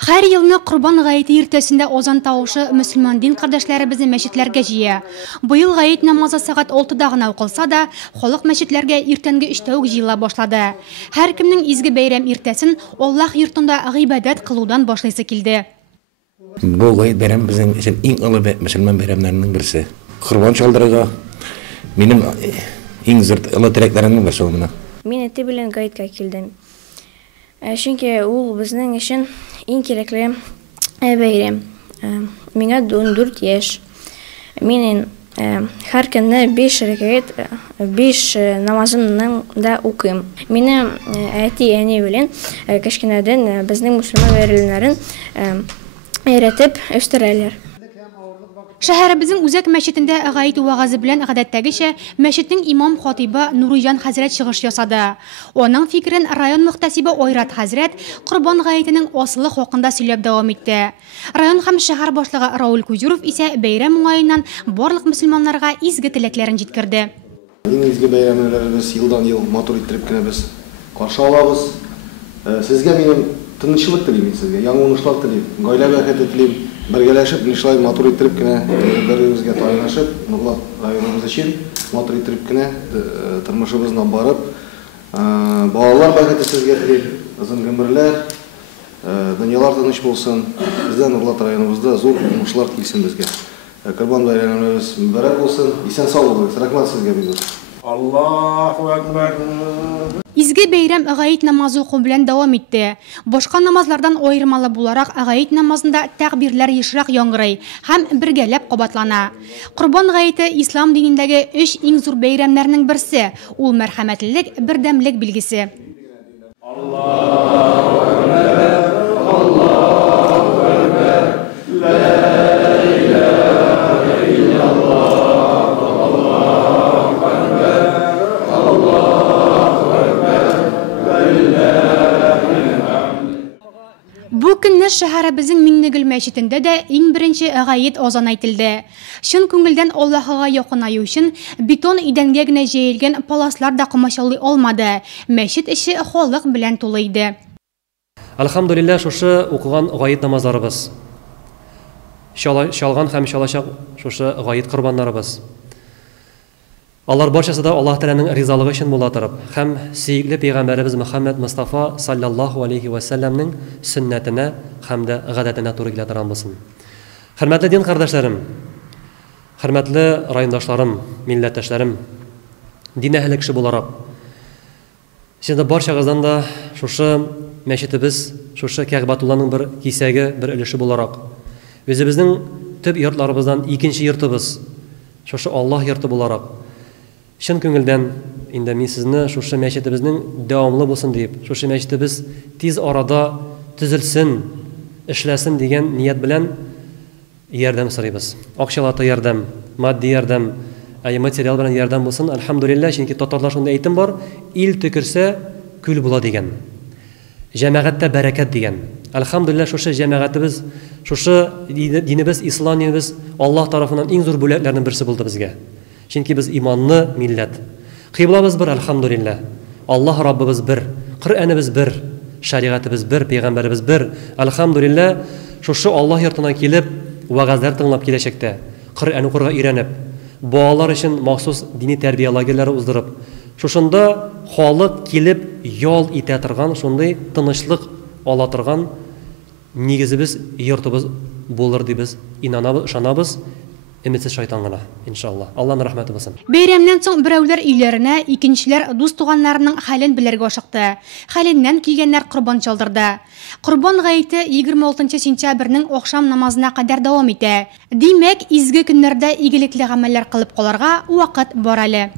Һәр елны Корбан гаете иртәсендә озан тавышы мөселман дин кардәшләребезнең мәчетләргә җыя. Быел гает намазы сәгать 6-да гына укылса да, халык мәчетләргә иртәнге 3-тә үк җыела башлады. Һәр кемнең изге бәйрәм иртәсен Аллаһ йортында гыйбадәт кылудан башлыйсы килде. Бу гает бәйрәм безнең өчен иң олы мөселман бәйрәмнәренең берсе. Корбан чалдырырга минем иң зур олы теләкләремнең берсе ул менә. Мин әти белән гаеткә килдем. Чөнки ул безнең өчен иң кирәкле бәйрәм. Миңа 14 яшь. Мин һәр көнне 5 рәкәт 5 намазымны да укыйм. Мине әти-әни белән кечкенәдән безнең мөселман бәйрәмнәрен өйрәтеп үстерәләр. Шәһәребезнең Үзәк мәчетендә гаит вагазы белән гадәттәгечә мәчетнең имам хатибы Нурыҗан хәзрәт чыгыш ясады. Аның фикерен район мөхтәсибе Айрат хәзрәт Корбан гаетенең асылы хакында сөйләп дәвам итте. Район һәм шәһәр башлыгы Раул Кузюров исә бәйрәм уңаеннан барлык мөселманнарга изге теләкләрен җиткерде. Изге бәйрәмнәребез елдан-ел матур иттереп кенә без каршы алабыз. Сезгә минем тынычлык телим, сезгә яңа уңышлар телим, гаилә бәхете телим. Бергәләшеп, нишлай матур иттереп кенә бер-беребезгә таянышып, Нурлат районыбыз өчен матур иттереп кенә тормышыбызны барып, балалар бәхете сезгә телим, озын гомерләр, дөньялар тыныч булсын. Бездә Нурлат районыбызда зур уңышлар килсен безгә. Корбан бәйрәмебез мөбарәк булсын. Исән сау булыгыз. Рәхмәт сезгә бик зур. Аллаһу акбар. Изге бәйрәм гаит намазы уку белән дәвам итте. Башка намазлардан аермалы буларак гаит намазында тәкъбирләр ешрак яңгырый һәм бергәләп кабатлана. Корбан гаете ислам динендәге 3 иң зур бәйрәмнәрнең берсе. Ул мәрхәмәтлелек, бердәмлек билгесе. Аллаһу акбар. Аллаһу акбар. Бу көнне шәһәребезнең Миңнегөл мәчетендә дә иң беренче гает азан әйтелде. Шын күңелдән Аллаһыга якынаю өчен бетон идәнгә генә җәелгән паласлар да комачаулый алмады. Мәчет эче халык белән тулы иде. Алхамдулилла, шушы укыган гает намазларыбыз, чалган һәм чалачак шушы гает корбаннарыбыз. Алар барчасы да Аллаһ Тәгаләнең ризалыгы өчен була торып, һәм сөйгеле пәйгамбәребез Мөхәммәд Мустафа саллаллаһу алейхи ва сәлләмнең сөннәтенә һәм дә гадәтенә туры килә торган булсын. Хөрмәтле дин кардәшләрем, хөрмәтле райондашларым, милләттәшләрем, дин әһле кеше буларак, сездә барчагыздан да шушы мәчетебез, шушы Кәгъбәтулланың бер кисәге, бер өлеше буларак, үзебезнең төп йортларыбыздан икенче йортыбыз, шушы Аллаһ йорты буларак, шын күңелдән инде мин сезне шушы мәчетебезнең дәвамлы булсын дип, шушы мәчетебез тиз арада төзелсен, эшләсен дигән ният белән ярдәм сорыйбыз. Акчалата ярдәм, матди ярдәм, материал белән ярдәм булсын. Алхамдулилла, чөнки татарлар шунда әйтем бар, ил төкерсә күл була дигән. Җәмәгатьтә бәрәкәт дигән. Алхамдулилла, шушы җәмәгатебез, шушы динебез, ислам динебез Аллаһ тарафыннан иң зур бүләкләрнең берсе булды безгә. Чөнки без иманлы милләт. Кыйблабыз бер, алхамдулилла. Аллаһ Раббыбыз бер, Коръәнебез бер, шәригатебез бер, пәйгамбәребез бер. Алхамдулилла, шушы Аллаһ йортына килеп, вагазлар тыңлап киләчәктә, Коръән укырга өйрәнеп, балалар өчен махсус дини тәрбия лагерьләре уздырып, шушында халык килеп ял итә торган, шундый тынычлык ала торган нигезебез, йортыбыз булыр дип без инанабыз, ышанабыз. Өмитсез шайтан гына, иншалла. Аллаһның рәхмәте булсын. Бәйрәмнән соң берәүләр өйләренә, икенчеләр дус туганнарының хәлен белергә ашыкты. Хәленнән килгәннәр корбан чалдырды. Корбан гаете 26 сентябрьнең ахшам намазына кадәр дәвам итә. Димәк, изге көннәрдә игелекле гамәлләр кылып каларга вакыт бар әле.